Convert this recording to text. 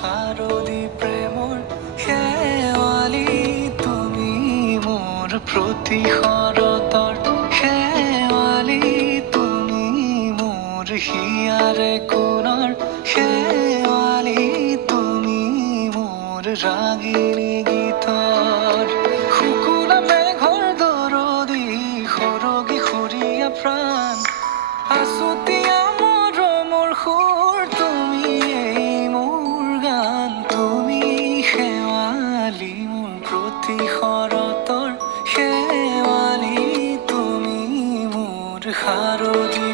শাৰদী প্ৰেমৰ শেৱালি তুমি মোৰ প্ৰতি শৰতৰ শেৱালি তুমি মোৰ হিয়াৰে কোণৰ শেৱালি তুমি মোৰ ৰাগিনী গীতৰ শুকুলা মেঘৰ দৰদি সৰগী সৰীয়া প্ৰাণ আছুতীয়া মৰমৰ সুৰ তুমিয়েই মোৰ গান তুমি শেৱালি মোৰ প্ৰতি শৰতৰ শেৱালি তুমি মোৰ শাৰদী